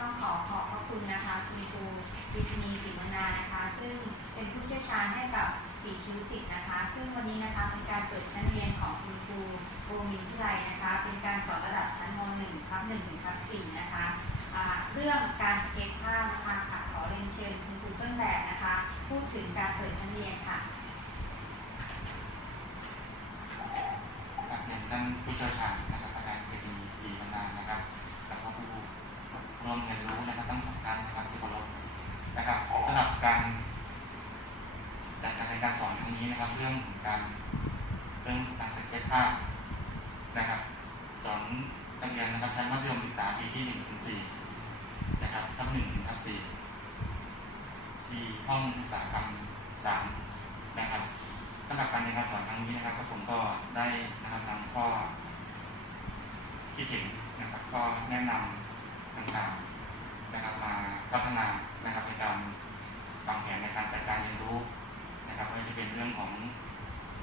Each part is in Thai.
ต้องขอขอบพระคุณนะคะ คุณครูวิทนีศรีวนานะคะ ซึ่งเป็นผู้เชี่ยวชาญให้กับสีคิวสิทธ์นะคะ ซึ่งวันนี้นะคะเป็นการเปิดชั้นเรียนของคุณครูโกมินทิไลนะคะ เป็นการสอนระดับชั้นม .1 ทับ1ถึงทับ4นะคะอ่าเรื่องการสเก็ตภาพนะคะค่ะขอเรียนเชิญคุณครูต้นแบบนะคะ พูดถึงการเปิดชั้นเรียนค่ะครับเรียนท่านผู้เชี่ยวชาญนะครับอาจารย์เกษณีศรีบรรณานะครับแล้วก็ผู้ร่วมเรียนรู้นะครับทั้งสองท่านนะครับที่เคารพนะครับสำหรับการจัดการเรงนี้นะครับ เรื่องการเรื่องการสังเกตภาพนะครับสอนนักเรียนนะครับชั้นมัธยมศึกษาปีที่หนึ่งถึงสี่นะครับทับหนึ่งถึงทับสี่ที่ห้องอุตสาหกรรมสามนะครับสำหรับการเรียนการสอนครั้งนี้นะครับก็ผมก็ได้นะครับนำข้อคิดเห็นนะครับ ก็แนะนำต่างๆนะครับมาพัฒนานะครับในการวางแผนในการจัดการเรียนรู้นะครับไม่ว่าจะเป็นเรื่องของ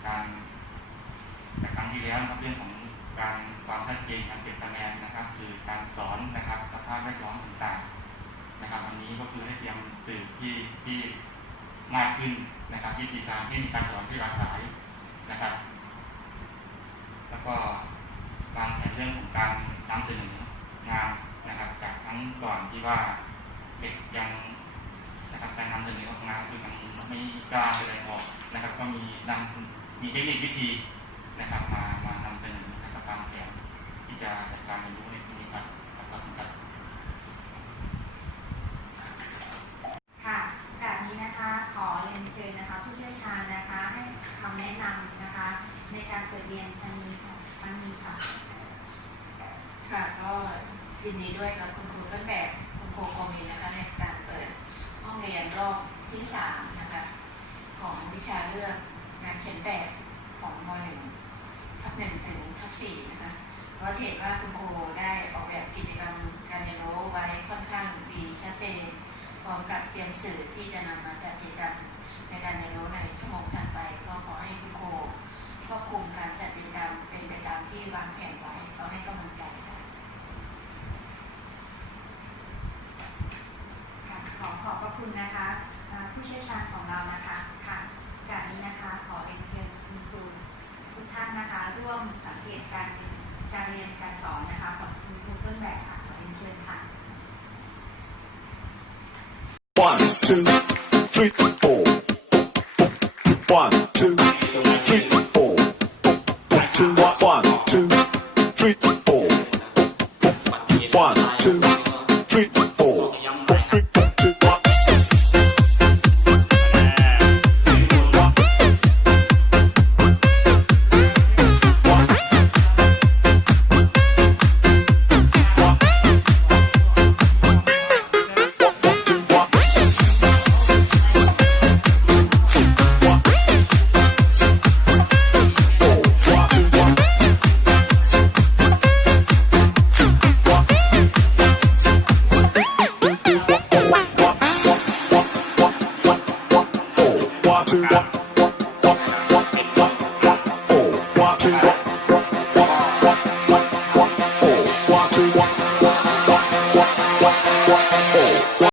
การจากครั้ง ที่แล้วนะครับเรื่องของการความชัดเจนการเก็บคะแนนนะครับ คือการสอนนะครับสภาพแวดล้อมต่างๆนะครับวันนี้ก็คือได้เตรียมสื่อที่ที่มากขึ้นนะครับวิธีการที่มีการสอนที่หลากหลายนะครับ แล้วก็วางแผนเรื่องของการนำเสนองานนะครับ จากครั้งก่อนที่ว่าเด็กยังนะครับการนำเสนอออกมาคือยังไม่กล้าแสดงออกนะครับ ก็มีนำมีเทคนิควิธี นะครับมา มานำเสนอนะครับตามแผนที่จะจัดการเรียนรู้ในที่นี้ครับขอบคุณครับค่ะโอกาสนี้นะคะขอเรียนเชิญนะคะ ผู้เชี่ยวชาญนะคะให้คำแนะนำนะคะ ในการเปิดเรียนชั้นนี้ค่ะชั้นนี้ค่ะ ค่ะก็ยินดีด้วยกับคุณครูต้นแบบคุณครูโกมินนะคะในการเปิดห้องเรียนรอบที่สามนะคะ ของวิชาเลือกงานเขียนแบบของมหนึ่ง ทับหนึ่งถึงทับสี่นะคะก็เห็นว่าคุณครูได้ออกแบบกิจกรรมการเรียนรู้ไว้ค่อนข้างดีชัดเจนพร้อมกับเตรียมสื่อที่จะนำมาจัดกิจกรรมในการเรียนรู้ในชั่วโมงถัดไป ก็ขอให้คุณครูควบคุมการจัดกิจกรรมเป็นไปตามที่วางแผนไว้ก็ให้กำลังใจค่ะค่ะขอขอบพระคุณนะคะผู้เชี่ยวชาญของเรานะคะค่ะโอกาสนี้นะคะขอเรียนเชิญคุณครูทุกท่านนะคะ ร่วมสังเการการเรียนการสอนนะคะของคุณครูต้นแบบค่ะขอเรียนเชิญค่ะ One, two, three, four. One, two,